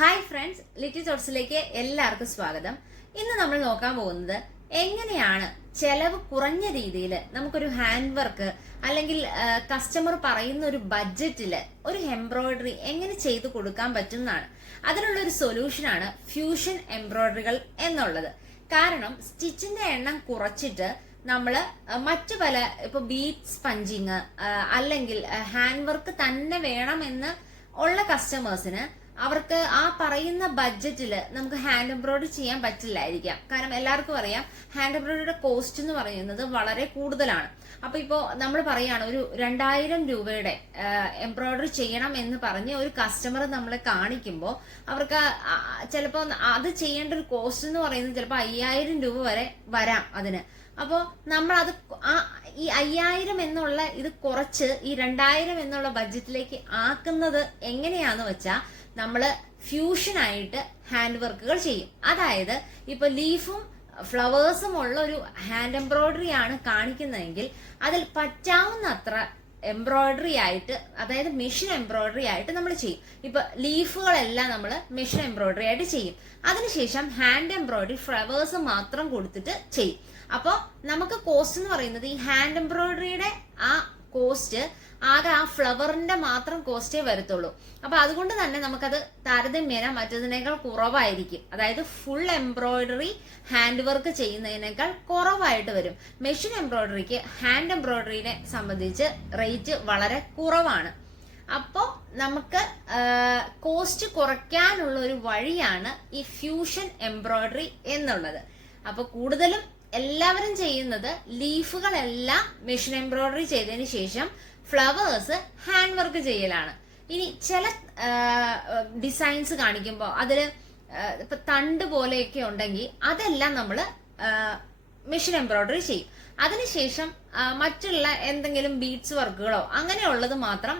Hi friends little ചോട്ട്സിലേക്ക് എല്ലാവർക്കും സ്വാഗതം. ഇന്ന് നമ്മൾ നോക്കാൻ പോകുന്നത് എങ്ങനെയാണ് ചെലവ് കുറഞ്ഞ രീതിയിൽ നമുക്കൊരു ഹാൻഡ് വർക്ക് അല്ലെങ്കിൽ കസ്റ്റമർ പറയുന്ന ഒരു ബഡ്ജറ്റിൽ ഒരു എംബ്രോയിഡറി എങ്ങനെ ചെയ്തു കൊടുക്കാൻ പറ്റും എന്നാണ് അതിനുള്ള ഒരു സൊല്യൂഷനാണ് ഫ്യൂഷൻ എംബ്രോയിഡറികൾ എന്നുള്ളത്. കാരണം സ്റ്റിച്ചിന്റെ എണ്ണം കുറച്ചിട്ട് നമ്മൾ മറ്റു പല ഇപ്പൊ ബീറ്റ് സ്പഞ്ചിങ് അല്ലെങ്കിൽ ഹാൻഡ് വർക്ക് തന്നെ വേണമെന്ന് ഉള്ള കസ്റ്റമേഴ്സിന് അവർക്ക് ആ പറയുന്ന ബഡ്ജറ്റിൽ നമുക്ക് ഹാൻഡ് എംബ്രോയ്ഡറി ചെയ്യാൻ പറ്റില്ലായിരിക്കാം. കാരണം എല്ലാവർക്കും അറിയാം ഹാൻഡ് എംബ്രോയിഡറിയുടെ കോസ്റ്റ് എന്ന് പറയുന്നത് വളരെ കൂടുതലാണ്. അപ്പൊ ഇപ്പോ നമ്മൾ പറയാണ് ഒരു രണ്ടായിരം രൂപയുടെ എംബ്രോയ്ഡറി ചെയ്യണം എന്ന് പറഞ്ഞ് ഒരു കസ്റ്റമർ നമ്മളെ കാണിക്കുമ്പോൾ അവർക്ക് ചിലപ്പോൾ അത് ചെയ്യേണ്ട ഒരു കോസ്റ്റ് എന്ന് പറയുന്നത് ചിലപ്പോൾ അയ്യായിരം രൂപ വരെ വരാം അതിന്. അപ്പോൾ നമ്മൾ അത് ഈ അയ്യായിരം എന്നുള്ള ഇത് കുറച്ച് ഈ രണ്ടായിരം എന്നുള്ള ബഡ്ജറ്റിലേക്ക് ആക്കുന്നത് എങ്ങനെയാന്ന് വെച്ചാൽ നമ്മൾ ഫ്യൂഷനായിട്ട് ഹാൻഡ് വർക്കുകൾ ചെയ്യും. അതായത് ഇപ്പൊ ലീഫും ഫ്ലവേഴ്സും ഉള്ള ഒരു ഹാൻഡ് എംബ്രോയിഡറി ആണ് കാണിക്കുന്നതെങ്കിൽ അതിൽ പറ്റാവുന്നത്ര എംബ്രോയിഡറി ആയിട്ട് അതായത് മെഷീൻ എംബ്രോയിഡറി ആയിട്ട് നമ്മൾ ചെയ്യും. ഇപ്പൊ ലീഫുകളെല്ലാം നമ്മൾ മെഷീൻ എംബ്രോയിഡറി ആയിട്ട് ചെയ്യും. അതിനുശേഷം ഹാൻഡ് എംബ്രോയിഡറി ഫ്ലവേഴ്സ് മാത്രം കൊടുത്തിട്ട് ചെയ്യും. അപ്പോൾ നമുക്ക് കോസ്റ്റ് എന്ന് പറയുന്നത് ഈ ഹാൻഡ് എംബ്രോയിഡറിയുടെ ആ കോസ്റ്റ് ആകെ ആ ഫ്ലവറിന്റെ മാത്രം കോസ്റ്റേ വരത്തുള്ളൂ. അപ്പൊ അതുകൊണ്ട് തന്നെ നമുക്കത് താരതമ്യേന മറ്റതിനേക്കാൾ കുറവായിരിക്കും. അതായത് ഫുൾ എംബ്രോയിഡറി ഹാൻഡ് വർക്ക് ചെയ്യുന്നതിനേക്കാൾ കുറവായിട്ട് വരും. മെഷീൻ എംബ്രോയിഡറിക്ക് ഹാൻഡ് എംബ്രോയിഡറിനെ സംബന്ധിച്ച് റേറ്റ് വളരെ കുറവാണ്. അപ്പോൾ നമുക്ക് കോസ്റ്റ് കുറയ്ക്കാനുള്ള ഒരു വഴിയാണ് ഈ ഫ്യൂഷൻ എംബ്രോയിഡറി എന്നുള്ളത്. അപ്പോൾ കൂടുതലും എല്ലാവരും ചെയ്യുന്നത് ലീഫുകളെല്ലാം മെഷീൻ എംബ്രോയിഡറി ചെയ്തതിന് ശേഷം ഫ്ലവേഴ്സ് ഹാൻഡ് വർക്ക് ചെയ്യലാണ്. ഇനി ചില ഡിസൈൻസ് കാണിക്കുമ്പോൾ അതിൽ ഇപ്പൊ തണ്ട് പോലെയൊക്കെ ഉണ്ടെങ്കിൽ അതെല്ലാം നമ്മൾ മെഷീൻ എംബ്രോയിഡറി ചെയ്യും. അതിനുശേഷം മറ്റുള്ള എന്തെങ്കിലും ബീഡ്സ് വർക്കുകളോ അങ്ങനെയുള്ളത് മാത്രം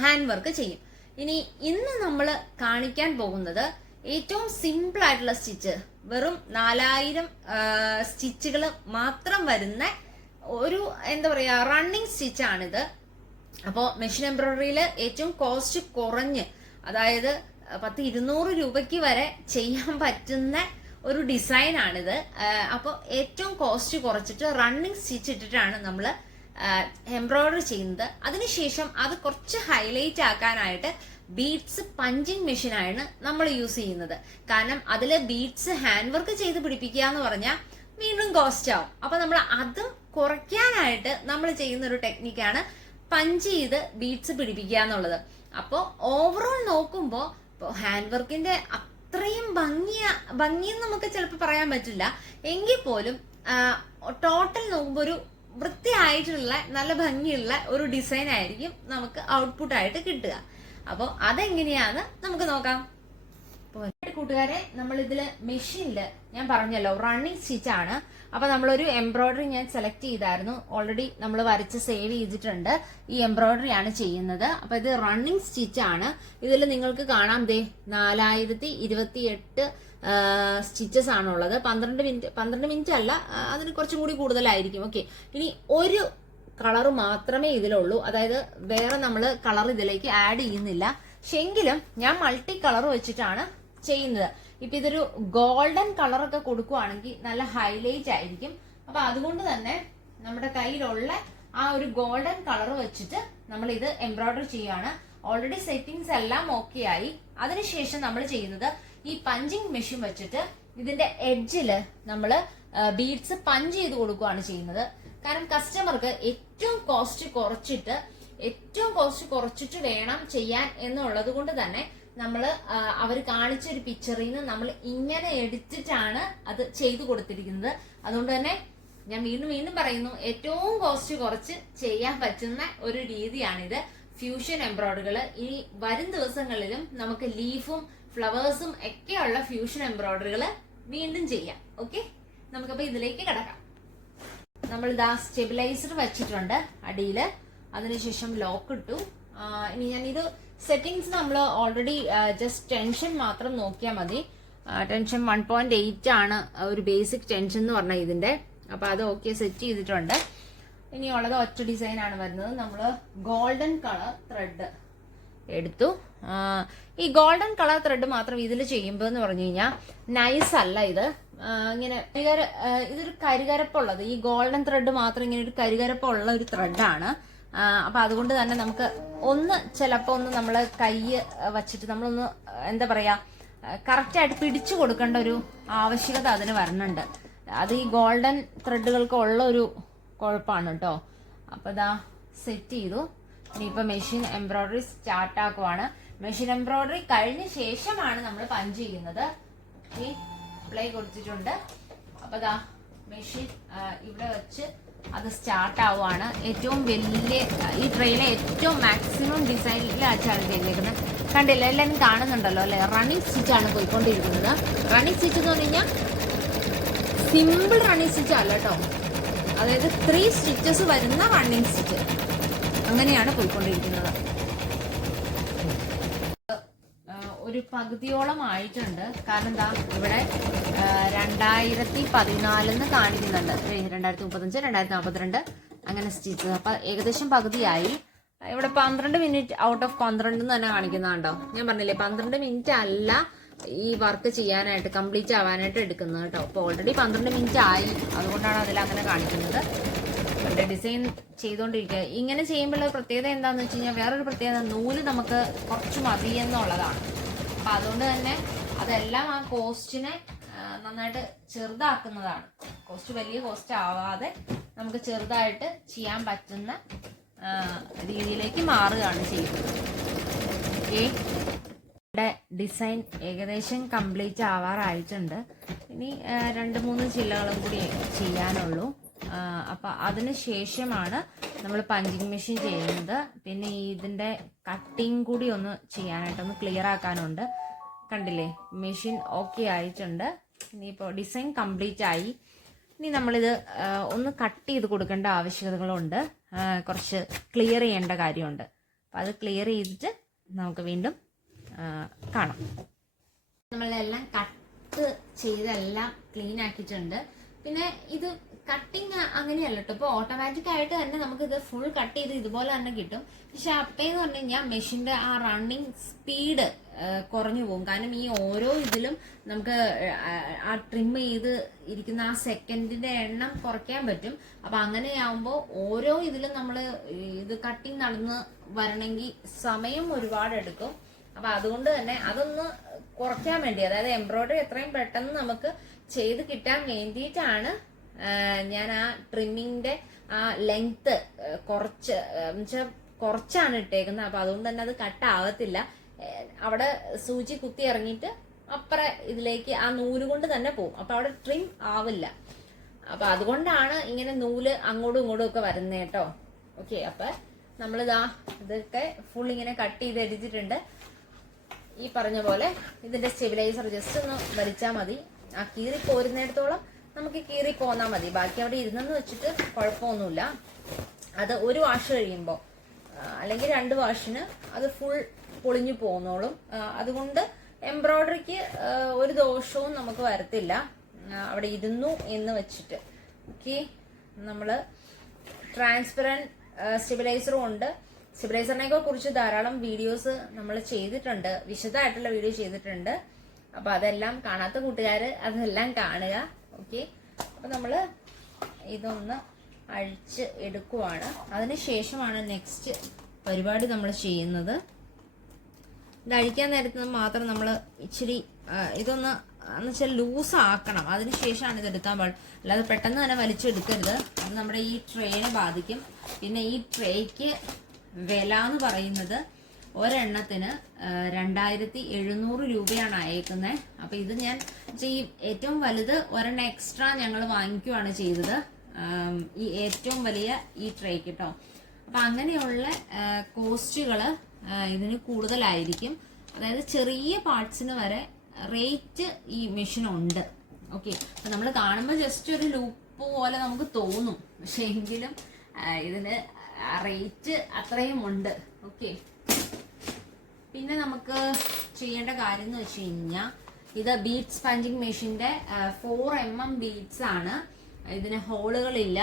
ഹാൻഡ് വർക്ക് ചെയ്യും. ഇനി ഇന്ന് നമ്മൾ കാണിക്കാൻ പോകുന്നത് ഏറ്റവും സിമ്പിൾ ആയിട്ടുള്ള സ്റ്റിച്ച് വെറും നാലായിരം സ്റ്റിച്ചുകൾ മാത്രം വരുന്ന ഒരു എന്താ പറയുക റണ്ണിങ് സ്റ്റിച്ചാണിത് അപ്പോൾ മെഷീൻ എംബ്രോയിഡറിയിൽ ഏറ്റവും കോസ്റ്റ് കുറഞ്ഞ് അതായത് പത്ത് ഇരുന്നൂറ് രൂപയ്ക്ക് വരെ ചെയ്യാൻ പറ്റുന്ന ഒരു ഡിസൈൻ ആണിത്. അപ്പോൾ ഏറ്റവും കോസ്റ്റ് കുറച്ചിട്ട് റണ്ണിങ് സ്റ്റിച്ച് ഇട്ടിട്ടാണ് നമ്മൾ എംബ്രോയിഡറി ചെയ്യുന്നത്. അതിനുശേഷം അത് കുറച്ച് ഹൈലൈറ്റ് ആക്കാനായിട്ട് ബീഡ്സ് പഞ്ചിങ് മെഷീനാണ് നമ്മൾ യൂസ് ചെയ്യുന്നത്. കാരണം അതിൽ ബീഡ്സ് ഹാൻഡ് വർക്ക് ചെയ്ത് പിടിപ്പിക്കുക എന്ന് പറഞ്ഞാൽ വീണ്ടും കോസ്റ്റ് ആവും. അപ്പൊ നമ്മൾ അതും കുറയ്ക്കാനായിട്ട് നമ്മൾ ചെയ്യുന്ന ഒരു ടെക്നിക്കാണ് പഞ്ച് ചെയ്ത് ബീഡ്സ് പിടിപ്പിക്കുക എന്നുള്ളത്. അപ്പോൾ ഓവറോൾ നോക്കുമ്പോൾ ഇപ്പോൾ ഹാൻഡ് വർക്കിന്റെ അത്രയും ഭംഗിയ ഭംഗിയെന്ന് നമുക്ക് ചിലപ്പോൾ പറയാൻ പറ്റില്ല. എങ്കിൽ പോലും ടോട്ടൽ നോക്കുമ്പോൾ ഒരു വൃത്തിയായിട്ടുള്ള നല്ല ഭംഗിയുള്ള ഒരു ഡിസൈൻ ആയിരിക്കും നമുക്ക് ഔട്ട്പുട്ട് ആയിട്ട് കിട്ടുക. അപ്പോൾ അതെങ്ങനെയാന്ന് നമുക്ക് നോക്കാം. കൂട്ടുകാരെ നമ്മൾ ഇതിൽ മെഷീനിൽ ഞാൻ പറഞ്ഞല്ലോ റണ്ണിങ് സ്റ്റിച്ച് ആണ്. അപ്പൊ നമ്മളൊരു എംബ്രോയിഡറി ഞാൻ സെലക്ട് ചെയ്തായിരുന്നു. ഓൾറെഡി നമ്മൾ വരച്ച് സേവ് ചെയ്തിട്ടുണ്ട്. ഈ എംബ്രോയിഡറി ആണ് ചെയ്യുന്നത്. അപ്പൊ ഇത് റണ്ണിങ് സ്റ്റിച്ച് ആണ്. ഇതിൽ നിങ്ങൾക്ക് കാണാം ദേ നാലായിരത്തി ഇരുപത്തി എട്ട് സ്റ്റിച്ചസ് ആണുള്ളത്. പന്ത്രണ്ട് മിനിറ്റ് പന്ത്രണ്ട് മിനിറ്റ് അല്ല അതിന് കുറച്ചും കൂടി കൂടുതലായിരിക്കും. ഓക്കെ ഇനി ഒരു കളർ മാത്രമേ ഇതിലുള്ളൂ. അതായത് വേറെ നമ്മൾ കളർ ഇതിലേക്ക് ആഡ് ചെയ്യുന്നില്ല. പക്ഷെങ്കിലും ഞാൻ മൾട്ടി കളർ വെച്ചിട്ടാണ് ചെയ്യുന്നത്. ഇപ്പൊ ഇതൊരു ഗോൾഡൻ കളർ ഒക്കെ കൊടുക്കുവാണെങ്കിൽ നല്ല ഹൈലൈറ്റ് ആയിരിക്കും. അപ്പൊ അതുകൊണ്ട് തന്നെ നമ്മുടെ കയ്യിലുള്ള ആ ഒരു ഗോൾഡൻ കളർ വെച്ചിട്ട് നമ്മൾ ഇത് എംബ്രോയിഡറി ചെയ്യുകയാണ് ഓൾറെഡി സെറ്റിങ്സ് എല്ലാം ഓക്കെ ആയി. അതിനുശേഷം നമ്മൾ ചെയ്യുന്നത് ഈ പഞ്ചിങ് മെഷീൻ വെച്ചിട്ട് ഇതിന്റെ എഡ്ജിൽ നമ്മൾ ബീഡ്സ് പഞ്ച് ചെയ്ത് കൊടുക്കുകയാണ് ചെയ്യുന്നത്. കാരണം കസ്റ്റമർക്ക് ഏറ്റവും കോസ്റ്റ് കുറച്ചിട്ട് ഏറ്റവും കോസ്റ്റ് കുറച്ചിട്ട് വേണം ചെയ്യാൻ എന്നുള്ളത് കൊണ്ട് തന്നെ നമ്മൾ അവർ കാണിച്ചൊരു പിക്ചറിൽ നിന്ന് നമ്മൾ ഇങ്ങനെ എടുത്തിട്ടാണ് അത് ചെയ്തു കൊടുത്തിരിക്കുന്നത്. അതുകൊണ്ട് തന്നെ ഞാൻ വീണ്ടും വീണ്ടും പറയുന്നു ഏറ്റവും കോസ്റ്റ് കുറച്ച് ചെയ്യാൻ പറ്റുന്ന ഒരു രീതിയാണിത്. ഫ്യൂഷൻ എംബ്രോയിഡറികൾ ഈ വരും ദിവസങ്ങളിലും നമുക്ക് ലീഫും ഫ്ലവേഴ്സും ഒക്കെയുള്ള ഫ്യൂഷൻ എംബ്രോയിഡറികൾ വീണ്ടും ചെയ്യാം. ഓക്കെ നമുക്കപ്പോ ഇതിലേക്ക് കിടക്കാം. നമ്മൾ ഇതാ സ്റ്റെബിലൈസർ വെച്ചിട്ടുണ്ട് അടിയിൽ അതിനുശേഷം ലോക്ക് ഇട്ടു. ഇനി ഞാൻ ഇത് സെറ്റിങ്സ് നമ്മൾ ഓൾറെഡി ജസ്റ്റ് ടെൻഷൻ മാത്രം നോക്കിയാൽ മതി. ടെൻഷൻ വൺ പോയിന്റ് എയ്റ്റ് ആണ് ഒരു ബേസിക് ടെൻഷൻ എന്ന് പറഞ്ഞാൽ ഇതിന്റെ. അപ്പൊ അത് ഓക്കെ സെറ്റ് ചെയ്തിട്ടുണ്ട്. ഇനിയുള്ളത് ഒറ്റ ഡിസൈൻ ആണ് വരുന്നത്. നമ്മൾ ഗോൾഡൻ കളർ ത്രെഡ് എടുത്തു. ഈ ഗോൾഡൻ കളർ ത്രെഡ് മാത്രം ഇതിൽ ചെയ്യുമ്പോൾ എന്ന് പറഞ്ഞു കഴിഞ്ഞാൽ നൈസ് അല്ല ഇത്. ഇങ്ങനെ കരികര ഇതൊരു കരികരപ്പുള്ളത്. ഈ ഗോൾഡൻ ത്രെഡ് മാത്രം ഇങ്ങനെ ഒരു കരികരപ്പുള്ള ഒരു ത്രെഡാണ് അപ്പൊ അതുകൊണ്ട് തന്നെ നമുക്ക് ഒന്ന് ചിലപ്പോ ഒന്ന് നമ്മൾ കൈ വച്ചിട്ട് നമ്മളൊന്ന് എന്താ പറയാ കറക്റ്റായിട്ട് പിടിച്ചു കൊടുക്കേണ്ട ഒരു ആവശ്യകത അതിന് വരുന്നുണ്ട്. അത് ഈ ഗോൾഡൻ ത്രെഡുകൾക്ക് ഉള്ള ഒരു കുഴപ്പമാണ് കേട്ടോ അപ്പൊ ഇതാ സെറ്റ് ചെയ്തു. ഇനിയിപ്പോ മെഷീൻ എംബ്രോയിഡറി സ്റ്റാർട്ട് ആക്കുവാണ്. മെഷീൻ എംബ്രോയിഡറി കഴിഞ്ഞ ശേഷമാണ് നമ്മൾ പഞ്ച് ചെയ്യുന്നത്. ഓക്കെ പ്ലേ കൊടുത്തിട്ടുണ്ട്. അപ്പൊ ദാ മെഷീൻ ഇവിടെ വെച്ച് അത് സ്റ്റാർട്ട് ആവുകയാണ് ഏറ്റവും വലിയ ഈ ട്രെയിലെ ഏറ്റവും മാക്സിമം ഡിസൈനിലാണ് ചെയ്തേക്കുന്നത് കണ്ടില്ല? എല്ലാവരും കാണുന്നുണ്ടല്ലോ അല്ലെ? റണ്ണിങ് സ്റ്റിച്ച് ആണ് പോയിക്കൊണ്ടിരിക്കുന്നത്. റണ്ണിങ് സ്റ്റിച്ച് എന്ന് പറഞ്ഞു കഴിഞ്ഞാൽ സിമ്പിൾ റണ്ണിങ് സ്റ്റിച്ച് അല്ല കേട്ടോ അതായത് ത്രീ സ്റ്റിച്ചസ് വരുന്ന റണ്ണിങ് സ്റ്റിച്ച് അങ്ങനെയാണ് പോയിക്കൊണ്ടിരിക്കുന്നത് ആ, ഒരു പകുതിയോളം ആയിട്ടുണ്ട്. കാരണം എന്താ ഇവിടെ രണ്ടായിരത്തി പതിനാലിന്ന് കാണിക്കുന്നുണ്ട്. രണ്ടായിരത്തി മുപ്പത്തഞ്ച് രണ്ടായിരത്തി നാൽപ്പത്തിരണ്ട് അങ്ങനെ സ്റ്റിച്ച് അപ്പൊ ഏകദേശം പകുതിയായി. ഇവിടെ പന്ത്രണ്ട് മിനിറ്റ് ഔട്ട് ഓഫ് പന്ത്രണ്ട് എന്ന് തന്നെ കാണിക്കുന്നുണ്ടോ ഞാൻ പറഞ്ഞില്ലേ പന്ത്രണ്ട് മിനിറ്റ് അല്ല ഈ വർക്ക് ചെയ്യാനായിട്ട് കംപ്ലീറ്റ് ആവാനായിട്ട് എടുക്കുന്നത് കേട്ടോ. അപ്പോൾ ഓൾറെഡി പന്ത്രണ്ട് മിനിറ്റ് ആയി. അതുകൊണ്ടാണ് അതിൽ അങ്ങനെ കാണിക്കുന്നത്. അവരുടെ ഡിസൈൻ ചെയ്തുകൊണ്ടിരിക്കുക. ഇങ്ങനെ ചെയ്യുമ്പോൾ പ്രത്യേകത എന്താണെന്ന് വെച്ച് കഴിഞ്ഞാൽ വേറൊരു പ്രത്യേകത നൂൽ നമുക്ക് കുറച്ച് മതി എന്നുള്ളതാണ് അപ്പം അതുകൊണ്ട് തന്നെ അതെല്ലാം ആ കോസ്റ്റിനെ നന്നായിട്ട് ചെറുതാക്കുന്നതാണ്. കോസ്റ്റ് വലിയ കോസ്റ്റ് ആവാതെ നമുക്ക് ചെറുതായിട്ട് ചെയ്യാൻ പറ്റുന്ന രീതിയിലേക്ക് മാറുകയാണ് ചെയ്യുന്നത്. ഓക്കെ. ഡിസൈൻ ഏകദേശം കംപ്ലീറ്റ് ആവാറായിട്ടുണ്ട്. ഇനി രണ്ട് മൂന്ന് ചില്ലകളും കൂടി ചെയ്യാനുള്ളൂ. ആ, അപ്പൊ അതിന് ശേഷമാണ് നമ്മൾ പഞ്ചിങ് മെഷീൻ ചെയ്യുന്നത്. പിന്നെ ഇതിന്റെ കട്ടിങ് കൂടി ഒന്ന് ചെയ്യാനായിട്ട് ഒന്ന് ക്ലിയർ ആക്കാനുണ്ട്. കണ്ടില്ലേ? മെഷീൻ ഓക്കെ ആയിട്ടുണ്ട്. ഇനിയിപ്പോൾ ഡിസൈൻ കംപ്ലീറ്റ് ആയി. ഇനി നമ്മളിത് ഒന്ന് കട്ട് ചെയ്ത് കൊടുക്കേണ്ട ആവശ്യകതകളുണ്ട്. കുറച്ച് ക്ലിയർ ചെയ്യേണ്ട കാര്യമുണ്ട്. അപ്പം അത് ക്ലിയർ ചെയ്തിട്ട് നമുക്ക് വീണ്ടും കാണാം. നമ്മളെല്ലാം കട്ട് ചെയ്തെല്ലാം ക്ലീൻ ആക്കിയിട്ടുണ്ട്. പിന്നെ ഇത് കട്ടിങ് അങ്ങനെയല്ല കേട്ടോ ഇപ്പോൾ ഓട്ടോമാറ്റിക് ആയിട്ട് തന്നെ നമുക്ക് ഇത് ഫുൾ കട്ട് ചെയ്ത് ഇതുപോലെ തന്നെ കിട്ടും. പക്ഷെ അപ്പേന്ന് പറഞ്ഞു കഴിഞ്ഞാൽ മെഷീന്റെ ആ റണ്ണിങ് സ്പീഡ് കുറഞ്ഞു പോകും. കാരണം ഈ ഓരോ ഇതിലും നമുക്ക് ആ, ട്രിം ചെയ്ത് ഇരിക്കുന്ന ആ സെക്കൻഡിന്റെ എണ്ണം കുറയ്ക്കാൻ പറ്റും. അപ്പൊ അങ്ങനെയാവുമ്പോൾ ഓരോ ഇതിലും നമ്മൾ ഇത് കട്ടിങ് നടന്ന് വരണമെങ്കിൽ സമയം ഒരുപാട് എടുക്കും. അപ്പൊ അതുകൊണ്ട് തന്നെ അതൊന്ന് കുറയ്ക്കാൻ വേണ്ടി അതായത് എംബ്രോയിഡറി എത്രയും പെട്ടെന്ന് നമുക്ക് ചെയ്ത് കിട്ടാൻ വേണ്ടിയിട്ടാണ് ഞാൻ ആ ട്രിമ്മിങ്ങിന്റെ ആ ലെങ്ത് കുറച്ച് എന്നുവെച്ചാൽ കുറച്ചാണ് ഇട്ടേക്കുന്നത്. അപ്പൊ അതുകൊണ്ട് തന്നെ അത് കട്ട് ആവത്തില്ല. അവിടെ സൂചി കുത്തി ഇറങ്ങിയിട്ട് അപ്പുറ ഇതിലേക്ക് ആ നൂൽ കൊണ്ട് തന്നെ പോകും അപ്പൊ അവിടെ ട്രിം ആവില്ല. അപ്പൊ അതുകൊണ്ടാണ് ഇങ്ങനെ നൂൽ അങ്ങോട്ടും ഇങ്ങോട്ടും ഒക്കെ വരുന്നത് കേട്ടോ. ഓക്കെ അപ്പൊ നമ്മളിതാ ഇതൊക്കെ ഫുൾ ഇങ്ങനെ കട്ട് ചെയ്ത് എടുത്തിട്ടുണ്ട്. ഈ പറഞ്ഞ പോലെ ഇതിന്റെ സ്റ്റെബിലൈസർ ജസ്റ്റ് ഒന്ന് വലിച്ചാൽ മതി. ആ കീറി പോരുന്നിടത്തോളം നമുക്ക് കീറി പോന്നാൽ മതി. ബാക്കി അവിടെ ഇരുന്നെന്ന് വെച്ചിട്ട് കുഴപ്പമൊന്നുമില്ല. അത് ഒരു വാഷ് കഴിയുമ്പോൾ അല്ലെങ്കിൽ രണ്ട് വാഷിന് അത് ഫുൾ പൊളിഞ്ഞു പോന്നോളും. അതുകൊണ്ട് എംബ്രോയിഡറിക്ക് ഒരു ദോഷവും നമുക്ക് വരത്തില്ല. അവിടെ ഇരുന്നു എന്ന് വെച്ചിട്ട്. ഓക്കെ? നമ്മൾ ട്രാൻസ്പെറന്റ് സ്റ്റെബിലൈസറും ഉണ്ട്. സ്റ്റെബിലൈസറിനെയൊക്കെ കുറിച്ച് ധാരാളം വീഡിയോസ് നമ്മൾ ചെയ്തിട്ടുണ്ട്. വിശദമായിട്ടുള്ള വീഡിയോ ചെയ്തിട്ടുണ്ട്. അപ്പൊ അതെല്ലാം കാണാത്ത കൂട്ടുകാർ അതെല്ലാം കാണുക. ഓക്കെ? അപ്പൊ നമ്മൾ ഇതൊന്ന് അഴിച്ച് എടുക്കുവാണ്. അതിന് ശേഷമാണ് നെക്സ്റ്റ് പരിപാടി നമ്മൾ ചെയ്യുന്നത്. ഇത് അഴിക്കാൻ നേരത്ത് മാത്രം നമ്മൾ ഇച്ചിരി ഇതൊന്ന് എന്ന് വെച്ചാൽ ലൂസ് ആക്കണം അതിനുശേഷമാണ് ഇത് എടുക്കാൻ പാടുള്ളൂ അല്ലാതെ പെട്ടെന്ന് തന്നെ വലിച്ചെടുക്കരുത്. അത് നമ്മുടെ ഈ ട്രെയിനെ ബാധിക്കും. പിന്നെ ഈ ട്രേക്ക് വില എന്ന് പറയുന്നത് ഒരെണ്ണത്തിന് രണ്ടായിരത്തി എഴുന്നൂറ് രൂപയാണ് അയക്കുന്നത്. അപ്പൊ ഇത് ഞാൻ ഈ ഏറ്റവും വലുത് ഒരെണ്ണം എക്സ്ട്രാ ഞങ്ങൾ വാങ്ങിക്കുവാണ് ചെയ്തത്. ഈ ഏറ്റവും വലിയ ഈ ട്രേക്ക് കേട്ടോ അപ്പൊ അങ്ങനെയുള്ള കോസ്റ്റുകൾ ഇതിന് കൂടുതലായിരിക്കും. അതായത് ചെറിയ പാർട്സിന് വരെ റേറ്റ് ഈ മെഷീൻ ഉണ്ട്. ഓക്കെ അപ്പൊ നമ്മൾ കാണുമ്പോൾ ജസ്റ്റ് ഒരു ലൂപ്പ് പോലെ നമുക്ക് തോന്നും. പക്ഷെ എങ്കിലും ഇതിന് റേറ്റ് അത്രയും ഉണ്ട്. ഓക്കെ പിന്നെ നമുക്ക് ചെയ്യേണ്ട കാര്യം എന്ന് വെച്ച് കഴിഞ്ഞാൽ ഇത് ബീറ്റ് സ്പഞ്ചിങ് മെഷീന്റെ ഫോർ എം എം ബീറ്റ്സ് ആണ്. ഇതിന് ഹോളുകളില്ല.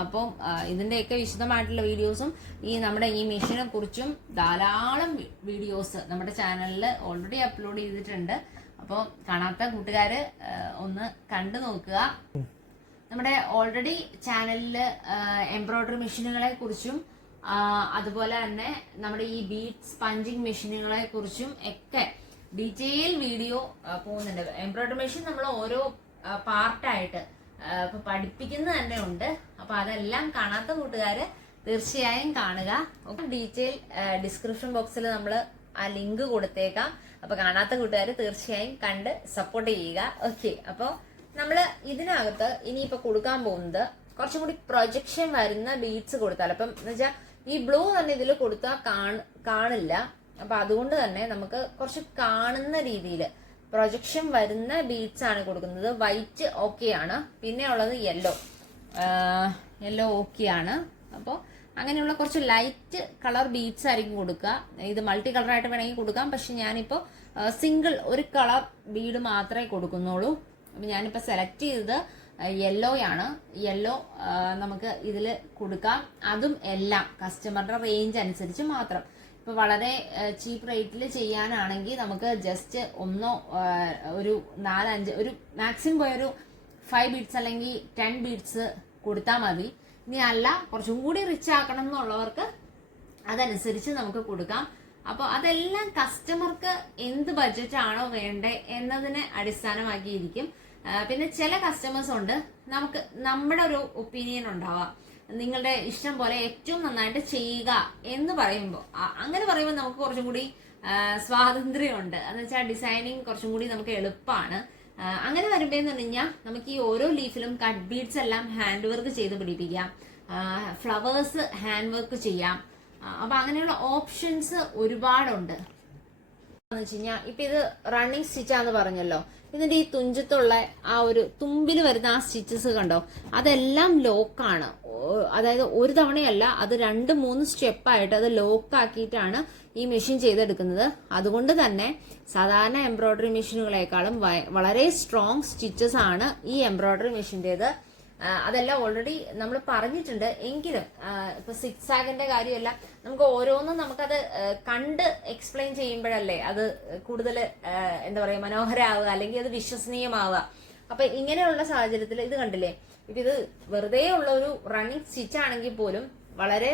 അപ്പം ഇതിന്റെയൊക്കെ വിശദമായിട്ടുള്ള വീഡിയോസും ഈ നമ്മുടെ ഈ മെഷീനെ കുറിച്ചും ധാരാളം വീഡിയോസ് നമ്മുടെ ചാനലിൽ ഓൾറെഡി അപ്ലോഡ് ചെയ്തിട്ടുണ്ട്. അപ്പോൾ കാണാത്ത കൂട്ടുകാർ ഒന്ന് കണ്ടു നോക്കുക. നമ്മുടെ ഓൾറെഡി ചാനലിൽ എംബ്രോയിഡറി മെഷീനുകളെ കുറിച്ചും അതുപോലെ തന്നെ നമ്മുടെ ഈ ബീഡ് സ്പഞ്ചിങ് മെഷീനുകളെ കുറിച്ചും ഒക്കെ ഡീറ്റെയിൽ വീഡിയോ പോകുന്നുണ്ട്. എംബ്രോയിഡറി മെഷീൻ നമ്മൾ ഓരോ പാർട്ടായിട്ട് ഇപ്പൊ പഠിപ്പിക്കുന്ന തന്നെ ഉണ്ട്. അപ്പൊ അതെല്ലാം കാണാത്ത കൂട്ടുകാര് തീർച്ചയായും കാണുക. ഡീറ്റെയിൽ ഡിസ്ക്രിപ്ഷൻ ബോക്സിൽ നമ്മൾ ആ ലിങ്ക് കൊടുത്തേക്കാം. അപ്പൊ കാണാത്ത കൂട്ടുകാർ തീർച്ചയായും കണ്ട് സപ്പോർട്ട് ചെയ്യുക. ഓക്കെ അപ്പോൾ നമ്മൾ ഇതിനകത്ത് ഇനിയിപ്പോ കൊടുക്കാൻ പോകുന്നത് കുറച്ചും കൂടി പ്രൊജക്ഷൻ വരുന്ന ബീഡ്സ് കൊടുത്താൽ. അപ്പം എന്ന് വെച്ചാൽ ഈ ബ്ലൂ തന്നെ ഇതിൽ കൊടുത്താൽ കാണില്ല. അപ്പൊ അതുകൊണ്ട് തന്നെ നമുക്ക് കുറച്ച് കാണുന്ന രീതിയിൽ പ്രൊജക്ഷൻ വരുന്ന ബീഡ്സ് ആണ് കൊടുക്കുന്നത്. വൈറ്റ് ഓക്കെ ആണ്. പിന്നെ ഉള്ളത് യെല്ലോ യെല്ലോ ഓക്കെ ആണ്. അപ്പോൾ അങ്ങനെയുള്ള കുറച്ച് ലൈറ്റ് കളർ ബീഡ്സ് ആയിരിക്കും കൊടുക്കുക. ഇത് മൾട്ടി കളറായിട്ട് വേണമെങ്കിൽ കൊടുക്കാം. പക്ഷെ ഞാനിപ്പോൾ സിംഗിൾ ഒരു കളർ ബീഡ് മാത്രമേ കൊടുക്കുന്നുള്ളൂ. അപ്പം ഞാനിപ്പോൾ സെലക്ട് ചെയ്തത് യെല്ലോ ആണ്. യെല്ലോ നമുക്ക് ഇതിൽ കൊടുക്കാം. അതും എല്ലാം കസ്റ്റമറുടെ റേഞ്ച് അനുസരിച്ച് മാത്രം. ഇപ്പൊ വളരെ ചീപ്പ് റേറ്റിൽ ചെയ്യാനാണെങ്കിൽ നമുക്ക് ജസ്റ്റ് ഒന്നോ ഒരു നാലഞ്ച് ഒരു മാക്സിമം പോയ ഒരു ഫൈവ് ബീഡ്സ് അല്ലെങ്കിൽ ടെൻ ബീഡ്സ് കൊടുത്താൽ മതി. ഇനി അല്ല കുറച്ചും കൂടി റിച്ച് ആക്കണം എന്നുള്ളവർക്ക് അതനുസരിച്ച് നമുക്ക് കൊടുക്കാം. അപ്പോൾ അതെല്ലാം കസ്റ്റമർക്ക് എന്ത് ബഡ്ജറ്റ് ആണോ വേണ്ടേ എന്നതിനെ അടിസ്ഥാനമാക്കിയിരിക്കും. പിന്നെ ചില കസ്റ്റമേഴ്സ് ഉണ്ട്. നമുക്ക് നമ്മുടെ ഒരു ഒപ്പീനിയൻ ഉണ്ടാവാം. നിങ്ങളുടെ ഇഷ്ടം പോലെ ഏറ്റവും നന്നായിട്ട് ചെയ്യുക എന്ന് പറയുമ്പോൾ അങ്ങനെ പറയുമ്പോൾ നമുക്ക് കുറച്ചും കൂടി സ്വാതന്ത്ര്യമുണ്ട്. എന്ന് വെച്ചാൽ ഡിസൈനിങ് കുറച്ചും കൂടി നമുക്ക് എളുപ്പമാണ്. അങ്ങനെ വരുമ്പോൾ എന്ന് കഴിഞ്ഞാൽ നമുക്ക് ഈ ഓരോ ലീഫിലും കട്ട് ബീഡ്സ് എല്ലാം ഹാൻഡ് വർക്ക് ചെയ്ത് പിടിപ്പിക്കാം. ഫ്ലവേഴ്സ് ഹാൻഡ് വർക്ക് ചെയ്യാം. അപ്പൊ അങ്ങനെയുള്ള ഓപ്ഷൻസ് ഒരുപാടുണ്ട്. എന്ന് വെച്ച് കഴിഞ്ഞാൽ ഇപ്പൊ ഇത് റണ്ണിങ് സ്റ്റിച്ചാന്ന് പറഞ്ഞല്ലോ. ഇതിന്റെ ഈ തുഞ്ചത്തുള്ള ആ ഒരു തുമ്പിൽ വരുന്ന ആ സ്റ്റിച്ചസ് കണ്ടോ? അതെല്ലാം ലോക്കാണ് അതായത് ഒരു തവണയല്ല അത് രണ്ട് മൂന്ന് സ്റ്റെപ്പായിട്ട് അത് ലോക്കാക്കിയിട്ടാണ് ഈ മെഷീൻ ചെയ്തെടുക്കുന്നത്. അതുകൊണ്ട് തന്നെ സാധാരണ എംബ്രോയിഡറി മെഷീനുകളെക്കാളും വളരെ സ്ട്രോങ് സ്റ്റിച്ചസ് ആണ് ഈ എംബ്രോയിഡറി മെഷീന്റെത് അതെല്ലാം ഓൾറെഡി നമ്മൾ പറഞ്ഞിട്ടുണ്ട്. എങ്കിലും ഇപ്പൊ സിക്സ് ആഗിന്റെ കാര്യമല്ല നമുക്ക് ഓരോന്നും നമുക്കത് കണ്ട് എക്സ്പ്ലെയിൻ ചെയ്യുമ്പോഴല്ലേ അത് കൂടുതൽ എന്താ പറയാ മനോഹരമാവുക അല്ലെങ്കിൽ അത് വിശ്വസനീയമാവുക. അപ്പൊ ഇങ്ങനെയുള്ള സാഹചര്യത്തിൽ ഇത് കണ്ടില്ലേ? ഇപ്പൊ ഇത് വെറുതെ ഉള്ള ഒരു റണ്ണിങ് സ്റ്റിച്ച് ആണെങ്കിൽ പോലും വളരെ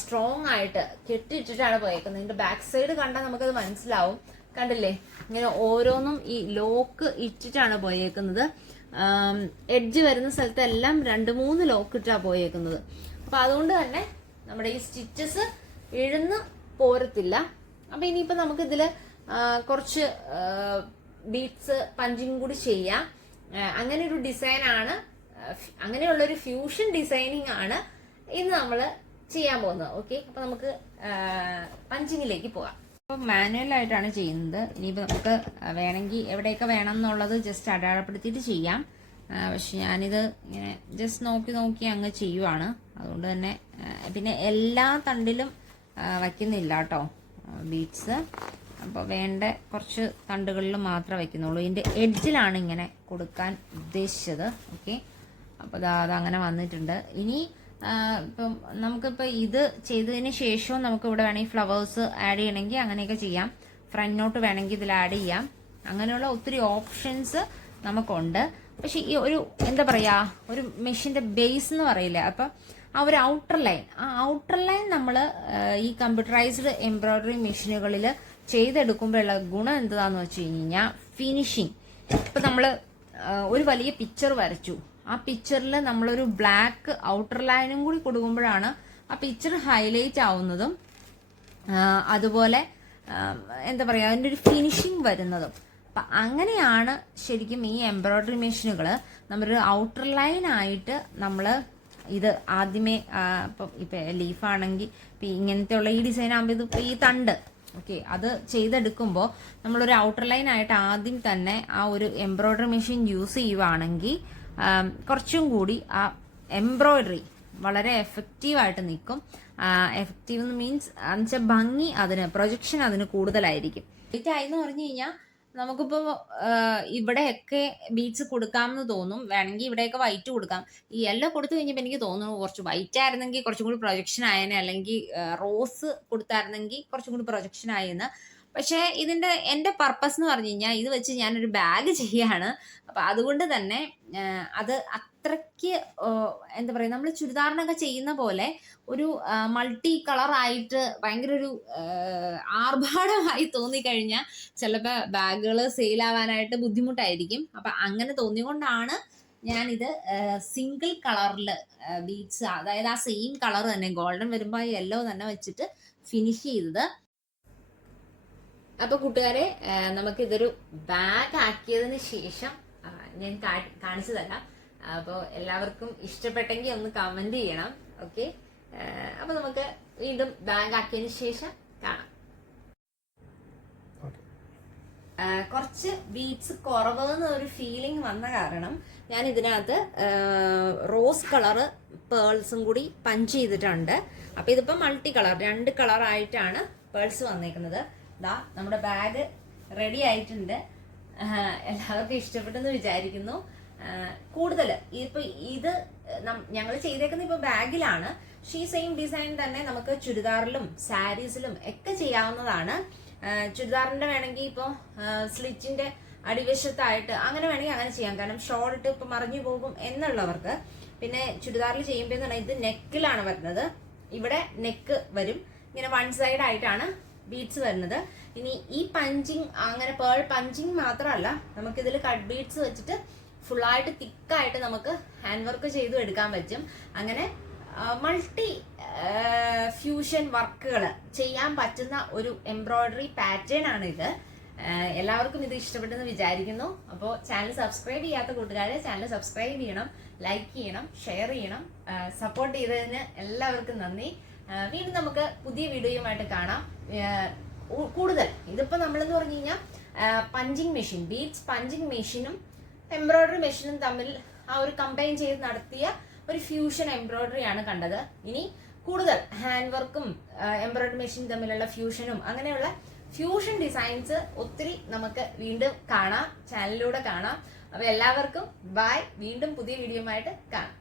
സ്ട്രോങ് ആയിട്ട് കെട്ടിയിട്ടിട്ടാണ് പോയേക്കുന്നത്. ഇതിന്റെ ബാക്ക് സൈഡ് കണ്ടാൽ നമുക്കത് മനസ്സിലാവും. കണ്ടില്ലേ? ഇങ്ങനെ ഓരോന്നും ഈ ലോക്ക് ഇട്ടിട്ടാണ് പോയേക്കുന്നത്. എഡ്ജ് വരുന്ന സ്ഥലത്തെല്ലാം രണ്ട് മൂന്ന് ലോക്ക് ഇട്ടാ പോയേക്കുന്നത്. അപ്പൊ അതുകൊണ്ട് തന്നെ നമ്മുടെ ഈ സ്റ്റിച്ചസ് ഇഴുന്ന് പോരത്തില്ല. അപ്പൊ ഇനിയിപ്പോൾ നമുക്ക് ഇതിൽ കുറച്ച് ബീറ്റ്സ് പഞ്ചിങ് കൂടി ചെയ്യാം. അങ്ങനെ ഒരു ഡിസൈനാണ് ആണ് ആ, അങ്ങനെയുള്ള ഒരു ഫ്യൂഷൻ ഡിസൈനിങ് ആണ് ഇന്ന് നമ്മൾ ചെയ്യാൻ പോകുന്നത്. ഓക്കെ അപ്പൊ നമുക്ക് പഞ്ചിങ്ങിലേക്ക് പോകാം. മാനുവൽ ആയിട്ടാണ് ചെയ്യുന്നത്. ഇനിയിപ്പോൾ നമുക്ക് വേണമെങ്കിൽ എവിടെയൊക്കെ വേണം എന്നുള്ളത് ജസ്റ്റ് അടയാളപ്പെടുത്തിയിട്ട് ചെയ്യാം. പക്ഷെ ഞാനിത് ഇങ്ങനെ ജസ്റ്റ് നോക്കി നോക്കി അങ്ങ് ചെയ്യുവാണ്. അതുകൊണ്ട് തന്നെ പിന്നെ എല്ലാ തണ്ടിലും വയ്ക്കുന്നില്ല കേട്ടോ ബീഡ്സ് അപ്പോൾ വേണ്ട കുറച്ച് തണ്ടുകളിൽ മാത്രമേ വയ്ക്കുന്നുള്ളൂ. ഇതിന്റെ എഡ്ജിലാണ് ഇങ്ങനെ കൊടുക്കാൻ ഉദ്ദേശിച്ചത്. ഓക്കെ അപ്പോൾ ദാ അങ്ങനെ വന്നിട്ടുണ്ട്. ഇനി ഇപ്പം നമുക്കിപ്പോൾ ഇത് ചെയ്തതിന് ശേഷവും നമുക്ക് ഇവിടെ വേണമെങ്കിൽ ഫ്ലവേഴ്സ് ആഡ് ചെയ്യണമെങ്കിൽ അങ്ങനെയൊക്കെ ചെയ്യാം. ഫ്രണ്ട് നോട്ട് വേണമെങ്കിൽ ഇതിൽ ആഡ് ചെയ്യാം. അങ്ങനെയുള്ള ഒത്തിരി ഓപ്ഷൻസ് നമുക്കുണ്ട്. പക്ഷെ ഈ ഒരു എന്താ പറയുക ഒരു മെഷീന്റെ ബേസ് എന്ന് പറയില്ല അപ്പം ആ ഒരു ഔട്ടർ ലൈൻ ആ ഔട്ടർ ലൈൻ നമ്മൾ ഈ കമ്പ്യൂട്ടറൈസ്ഡ് എംബ്രോയിഡറി മെഷീനുകളിൽ ചെയ്തെടുക്കുമ്പോഴുള്ള ഗുണം എന്താണെന്ന് വെച്ച് കഴിഞ്ഞ് കഴിഞ്ഞാൽ ഫിനിഷിങ് ഇപ്പം നമ്മൾ ഒരു വലിയ പിക്ചർ വരച്ചു. ആ പിക്ചറിൽ നമ്മളൊരു ബ്ലാക്ക് ഔട്ടർ ലൈനും കൂടി കൊടുക്കുമ്പോഴാണ് ആ പിക്ചർ ഹൈലൈറ്റ് ആവുന്നതും അതുപോലെ എന്താ പറയുക അതിന്റെ ഒരു ഫിനിഷിങ് വരുന്നതും. അപ്പം അങ്ങനെയാണ് ശരിക്കും ഈ എംബ്രോയ്ഡറി മെഷീനുകൾ നമ്മളൊരു ഔട്ടർ ലൈൻ ആയിട്ട് നമ്മൾ ഇത് ആദ്യമേ ഇപ്പം ഇപ്പം ലീഫാണെങ്കിൽ ഇപ്പം ഇങ്ങനത്തെ ഉള്ള ഈ ഡിസൈൻ ആകുമ്പോൾ ഇത് ഈ തണ്ട് ഓക്കെ അത് ചെയ്തെടുക്കുമ്പോൾ നമ്മളൊരു ഔട്ടർ ലൈൻ ആയിട്ട് ആദ്യം തന്നെ ആ ഒരു എംബ്രോയ്ഡറി മെഷീൻ യൂസ് ചെയ്യുവാണെങ്കിൽ കുറച്ചും കൂടി ആ എംബ്രോയ്ഡറി വളരെ എഫക്റ്റീവായിട്ട് നിൽക്കും. എഫക്റ്റീവ് എന്ന് മീൻസ് എന്നുവെച്ചാൽ ഭംഗി അതിന് പ്രൊജക്ഷൻ അതിന് കൂടുതലായിരിക്കും. ലേറ്റ് ആയി എന്ന് പറഞ്ഞു കഴിഞ്ഞാൽ നമുക്കിപ്പോൾ ഇവിടെയൊക്കെ ബീച്ച് കൊടുക്കാമെന്ന് തോന്നും. വേണമെങ്കിൽ ഇവിടെയൊക്കെ വൈറ്റ് കൊടുക്കാം. ഈ യെല്ലോ കൊടുത്തു കഴിഞ്ഞപ്പോൾ എനിക്ക് തോന്നുന്നു കുറച്ച് വൈറ്റ് ആയിരുന്നെങ്കിൽ കുറച്ചും കൂടി പ്രൊജക്ഷൻ ആയേനെ. അല്ലെങ്കിൽ റോസ് കൊടുത്തായിരുന്നെങ്കിൽ കുറച്ചും കൂടി പ്രൊജക്ഷൻ ആയെന്ന്. പക്ഷേ ഇതിന്റെ എന്റെ പർപ്പസ് എന്ന് പറഞ്ഞു കഴിഞ്ഞാൽ ഇത് വെച്ച് ഞാനൊരു ബാഗ് ചെയ്യാണ്. അപ്പൊ അതുകൊണ്ട് തന്നെ അത് അത്രയ്ക്ക് എന്താ പറയുക നമ്മൾ ചുരിദാറിനൊക്കെ ചെയ്യുന്ന പോലെ ഒരു മൾട്ടി കളറായിട്ട് ഭയങ്കര ഒരു ആർഭാടമായി തോന്നിക്കഴിഞ്ഞാൽ ചിലപ്പോൾ ബാഗുകൾ സെയിലാവാനായിട്ട് ബുദ്ധിമുട്ടായിരിക്കും. അപ്പം അങ്ങനെ തോന്നിക്കൊണ്ടാണ് ഞാനിത് സിംഗിൾ കളറിൽ ബീച്ച് അതായത് ആ സെയിം കളർ തന്നെ ഗോൾഡൻ വരുമ്പോൾ യെല്ലോ തന്നെ വെച്ചിട്ട് ഫിനിഷ് ചെയ്തത്. അപ്പൊ കൂട്ടുകാരെ നമുക്ക് ഇതൊരു ബാഗ് ആക്കിയതിന് ശേഷം ഞാൻ കാണിച്ചു തരാം. അപ്പോൾ എല്ലാവർക്കും ഇഷ്ടപ്പെട്ടെങ്കിൽ ഒന്ന് കമന്റ് ചെയ്യണം. ഓക്കെ അപ്പൊ നമുക്ക് വീണ്ടും ബാഗ് ആക്കിയതിന് ശേഷം കാണാം. കുറച്ച് ബീറ്റ്സ് കുറവെന്ന് ഒരു ഫീലിംഗ് വന്ന കാരണം ഞാൻ ഇതിനകത്ത് റോസ് കളറ് പേൾസും കൂടി പഞ്ച് ചെയ്തിട്ടുണ്ട്. അപ്പൊ ഇതിപ്പോ മൾട്ടി കളർ രണ്ട് കളറായിട്ടാണ് പേൾസ് വന്നേക്കുന്നത്. ദാ നമ്മുടെ ബാഗ് റെഡി ആയിട്ടുണ്ട്. എല്ലാവർക്കും ഇഷ്ടപ്പെട്ടെന്ന് വിചാരിക്കുന്നു. കൂടുതൽ ഇപ്പൊ ഇത് ഞങ്ങൾ ചെയ്തേക്കുന്ന ഇപ്പൊ ബാഗിലാണ് ഷീ സെയിം ഡിസൈൻ തന്നെ നമുക്ക് ചുരിദാറിലും സാരീസിലും ഒക്കെ ചെയ്യാവുന്നതാണ്. ചുരിദാറിന്റെ വേണമെങ്കിൽ ഇപ്പോൾ സ്ലിറ്റിന്റെ അടിവശത്തായിട്ട് അങ്ങനെ വേണമെങ്കിൽ അങ്ങനെ ചെയ്യാം. കാരണം ഷോൾ ഇട്ട് ഇപ്പൊ മറിഞ്ഞു പോകും എന്നുള്ളവർക്ക്. പിന്നെ ചുരിദാറിൽ ചെയ്യുമ്പോൾ ഇത് നെക്കിലാണ് വരുന്നത്. ഇവിടെ നെക്ക് വരും. ഇങ്ങനെ വൺ സൈഡ് ആയിട്ടാണ് ബീഡ്സ് വരുന്നത്. ഇനി ഈ പഞ്ചിങ് അങ്ങനെ പേൾ പഞ്ചിങ് മാത്രമല്ല നമുക്കിതിൽ കട്ട് ബീഡ്സ് വെച്ചിട്ട് ഫുള്ളായിട്ട് തിക്കായിട്ട് നമുക്ക് ഹാൻഡ് വർക്ക് ചെയ്തു എടുക്കാൻ പറ്റും. അങ്ങനെ മൾട്ടി ഫ്യൂഷൻ വർക്കുകൾ ചെയ്യാൻ പറ്റുന്ന ഒരു എംബ്രോയ്ഡറി പാറ്റേൺ ആണ് ഇത്. എല്ലാവർക്കും ഇത് ഇഷ്ടപ്പെട്ടെന്ന് വിചാരിക്കുന്നു. അപ്പോൾ ചാനൽ സബ്സ്ക്രൈബ് ചെയ്യാത്ത കൂട്ടുകാരെ ചാനൽ സബ്സ്ക്രൈബ് ചെയ്യണം ലൈക്ക് ചെയ്യണം ഷെയർ ചെയ്യണം. സപ്പോർട്ട് ചെയ്തതിന് എല്ലാവർക്കും നന്ദി. വീണ്ടും നമുക്ക് പുതിയ വീഡിയോയുമായിട്ട് കാണാം. കൂടുതൽ. ഇതിപ്പോ നമ്മളെന്ന് പറഞ്ഞു കഴിഞ്ഞാൽ പഞ്ചിങ് മെഷീൻ ബീഡ്സ് പഞ്ചിങ് മെഷീനും എംബ്രോയിഡറി മെഷീനും തമ്മിൽ ആ ഒരു കമ്പൈൻ ചെയ്ത് നടത്തിയ ഒരു ഫ്യൂഷൻ എംബ്രോയിഡറി ആണ് കണ്ടത്. ഇനി കൂടുതൽ ഹാൻഡ് വർക്കും എംബ്രോയിഡറി മെഷീൻ തമ്മിലുള്ള ഫ്യൂഷനും അങ്ങനെയുള്ള ഫ്യൂഷൻ ഡിസൈൻസ് ഒത്തിരി നമുക്ക് വീണ്ടും കാണാം. ചാനലിലൂടെ കാണാം. അപ്പൊ എല്ലാവർക്കും ബൈ വീണ്ടും പുതിയ വീഡിയോയുമായിട്ട് കാണാം.